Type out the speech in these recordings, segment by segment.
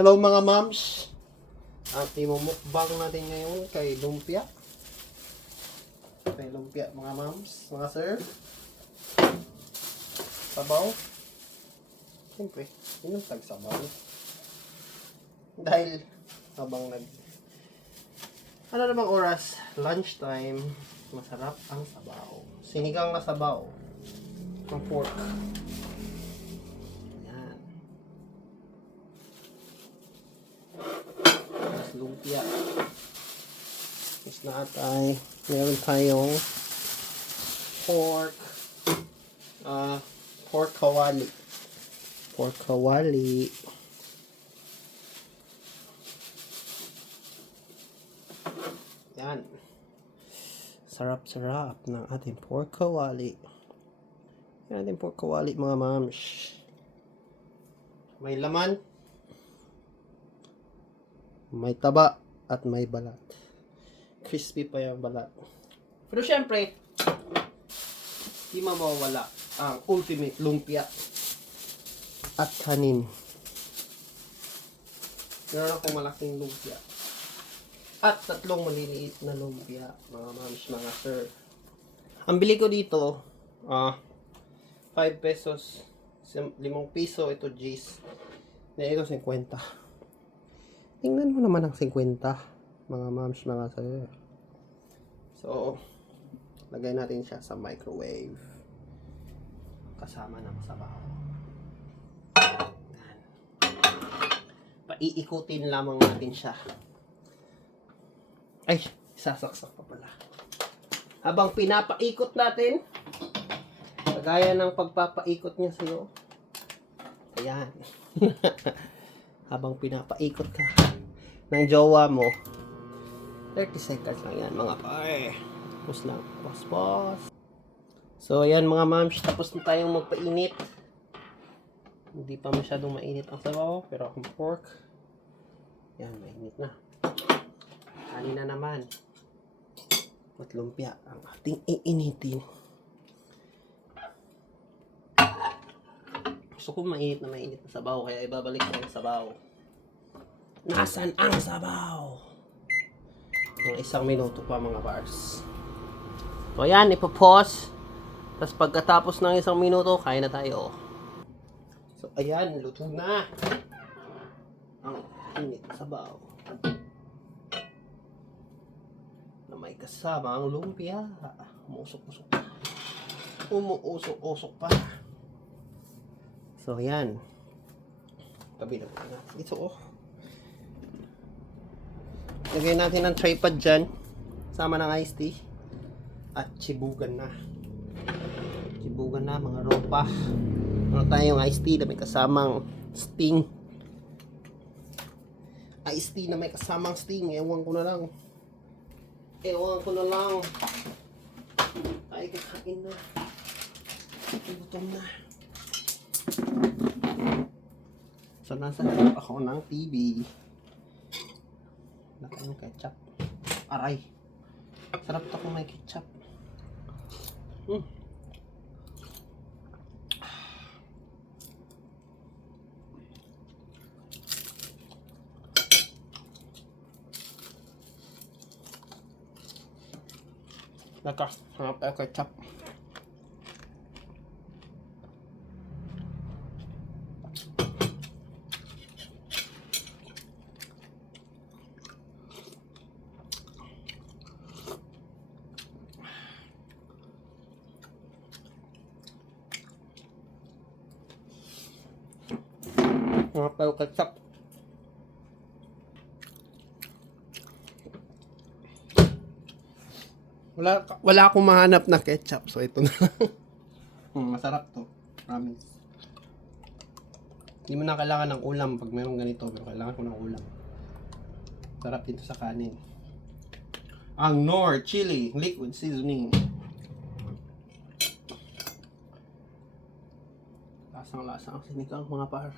Hello mga moms. At imumukbang natin ngayon kay lumpia. Kay lumpia mga moms, mga sir. Sabaw. Siyempre, yun tag sabaw. Dahil habang ano namang oras, lunchtime, masarap ang sabaw. Sinigang na sabaw. Ng pork. Ayan. Tapos lumpia. Tapos naatay, meron tayong pork. Pork kawali. Pork kawali. Yan. Sarap-sarap ng ating pork kawali. Yan ating pork kawali mga mams. May laman. May taba. At may balat. Crispy pa yung balat. Pero syempre, di mawawala ang ultimate lumpia at kanin. Meron akong malaking lumpia. At 3 maliliit na lumpia, mga mams, mga sir. Ang bili ko dito, 5 pesos, 5 piso, ito G's. Na ito 50. Tingnan mo naman ang 50, mga mams, mga sir. So, lagay natin siya sa microwave. Kasama ng sabaw. Paiikutin lamang natin siya. Ay, sasaksak pa pala. Habang pinapaikot natin, kagaya ng pagpapaikot niya sa'yo. Ayan. Habang pinapaikot ka ng jowa mo, 30 seconds lang yan, mga pare. Tapos lang. Pause. So, ayan mga mams, tapos na tayong magpainit. Hindi pa masyadong mainit ang sabaw, pero ang pork, yan, mainit na. Kanina naman, at lumpia ang ating iinitin. Gusto ko mainit na sabaw, kaya ibabalik ko ang sabaw. Nasaan ang sabaw? Mga 1 minuto pa mga bars. So yan, ipopause. Tapos pagkatapos ng 1 minuto, kain na tayo. So ayan, luto na ang init na sabaw. Na may kasama ang lumpia. Umuusok-usok pa. Umuusok-usok pa. So ayan. Tabi na po natin. Ito Lagay natin ang tripod dyan. Sama ng iced tea. At chibugan na. Chibugan na mga ropa. Ano tayong iced tea na may kasamang sting. Iced tea na may kasamang sting. Ewan ko na lang. Ay, kakain na. Gutom na. So, nasa harap ako ng TV. Nakain ketchup. Aray. Sarap to kung may ketchup. Sarap ang ketchup. Sarap ang ketchup. Wala akong mahanap na ketchup. So, ito na. Masarap to. Promise. Hindi mo na kailangan ng ulam pag mayroong ganito. Pero kailangan ko ng ulam. Sarap dito sa kanin. Ang Knorr Chili Liquid Seasoning. Lasang-lasa ang sinigang mga par.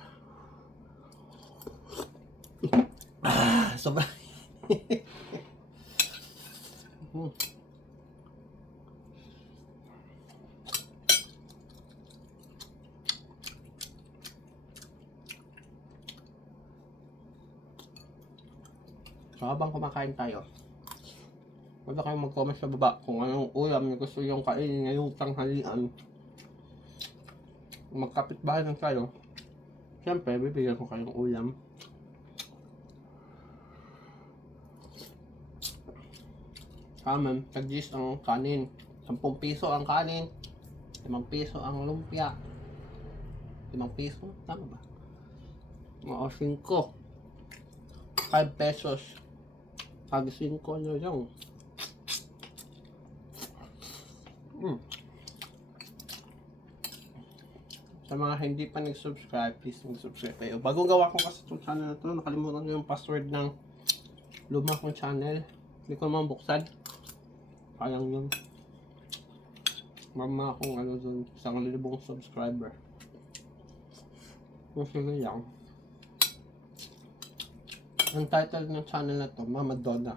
Sobra. So, habang kumakain tayo, pwede kayong mag-comment sa baba kung anong ulam na gusto yung kainin ngayong tanghalian. Magkapit-bahay lang tayo. Siyempre, bibigyan ko kayong ulam. Sa amin, tag-10 ang kanin. 10 piso ang kanin. 5 piso ang lumpia. 5 piso? Tama ba? O 5. 5 pesos. Pag 5 nyo yung. Sa mga hindi pa nag-subscribe, please mag-subscribe kayo. Bagong gawa ko kasi itong channel na ito, nakalimutan ko yung password ng luma kong channel. Hindi ko naman buksan. Sayang yun. Mama akong ano dun, 1,000 subscriber. Sige lang. Ang title ng channel na to, Mama Donna.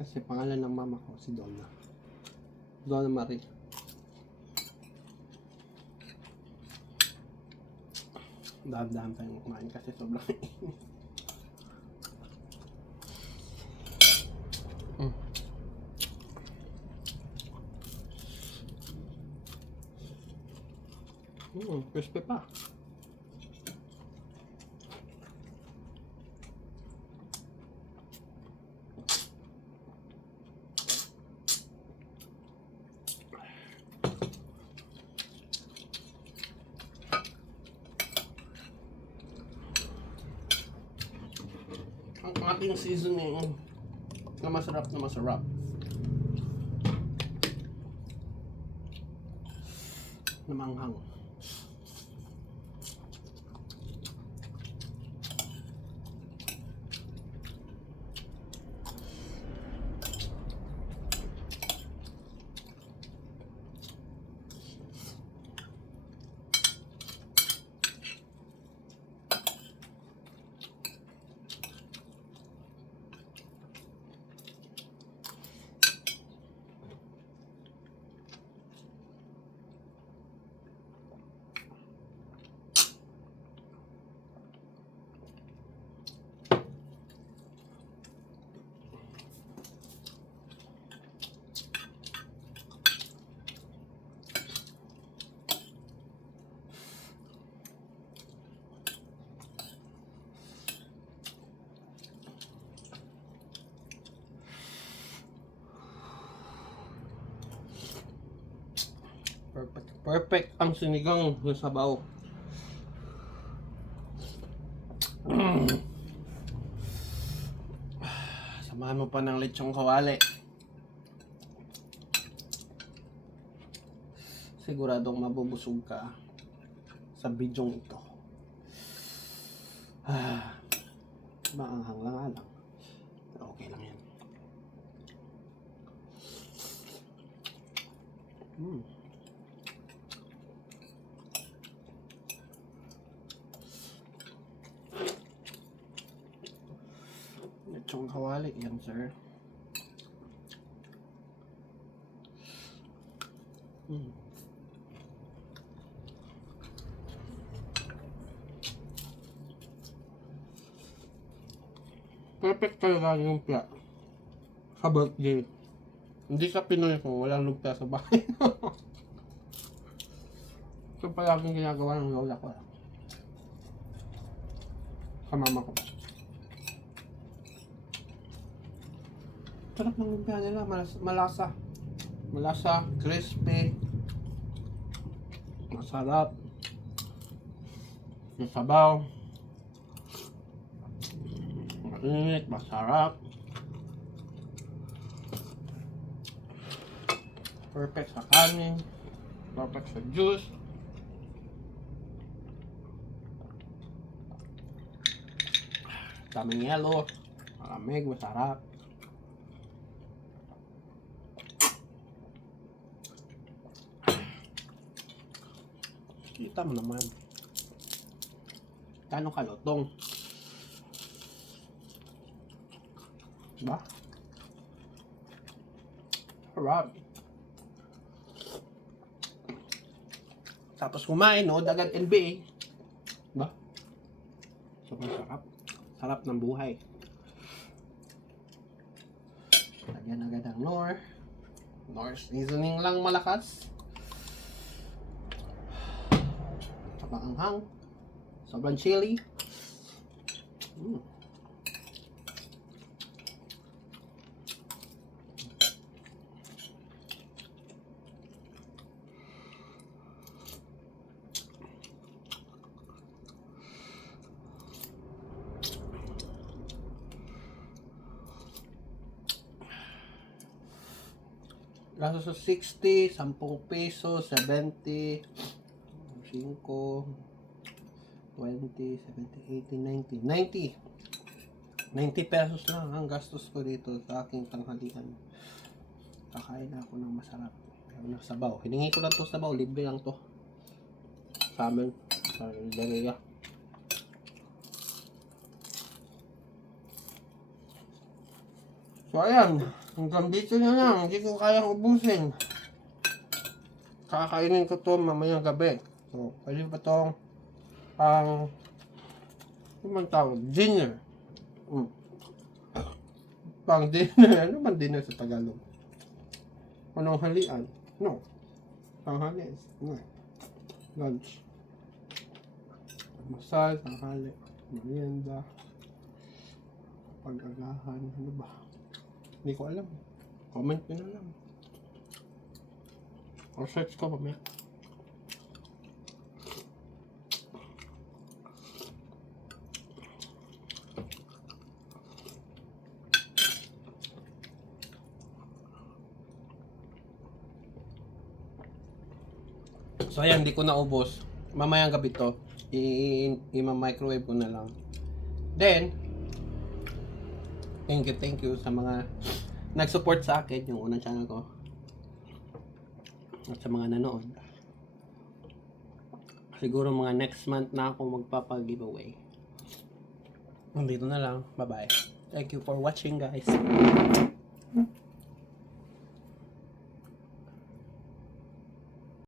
Kasi pangalan ng mama ko si Donna. Donna Marie. Dahan-dahan tayong kumain kasi sobrang crispy pa. Ang ating seasoning na masarap na masarap. Namanghang. Perfect ang sinigang ng sabaw. Samahan mo pa ng lechong kawali. Siguradong mabubusog ka sa bidyong ito. Maanghang lang lang. Pero okay lang yan. Lechong kawali yan, sir. Perfect talaga yung lumpia sa birthday. Hindi sa Pinoy ko, walang lumpia sa bahay. Ito palaging ginagawa ng lola ko. Sa mama ko. Sarap ng lumpia nila, malasa. Malasa, crispy. Masarap. Yung sabaw. Mainit, masarap. Perfect sa kanin. Perfect sa juice. Daming yelo. Malamig, masarap. Kita mo naman. Kano kalutong. Diba? Sarap. Tapos kumain, no? Dagat NBA. Diba? Sobrang sarap. Sarap ng buhay. Lagyan agad ang Knorr seasoning lang malakas. Saka anghang. Sobrang chili. Lasa sa 60, 10 pesos, 70, 5, 20, 70, 80, 90. 90 pesos lang ang gastos ko dito sa aking tanghalian. Kakain ako ng masarap. Ng sabaw. Hiningi ko lang to sabaw. Libre lang to. Sa amin. Sa Daria. So ayan. Hanggang dito na lang. Hindi ko kayang ubusin. Kakainin ko to mamayang gabi. So, pwede ba tong pang ano man tawag? Dinner. Pang dinner. Ano man dinner sa Tagalog? Anong halian? No. Tanghali. No. Lunch. Masal, tanghali. Merienda. Pag-agahan. Ano ba? Hindi ko alam. Comment nyo na lang. Or search ko mamaya. So ayan, hindi ko naubos. Mamayang gabi to. I-microwave ko na lang. Then, thank you sa mga nag-support sa akin yung unang channel ko. At sa mga nanood. Siguro mga next month na ako magpapag-giveaway. Dito na lang. Bye-bye. Thank you for watching, guys.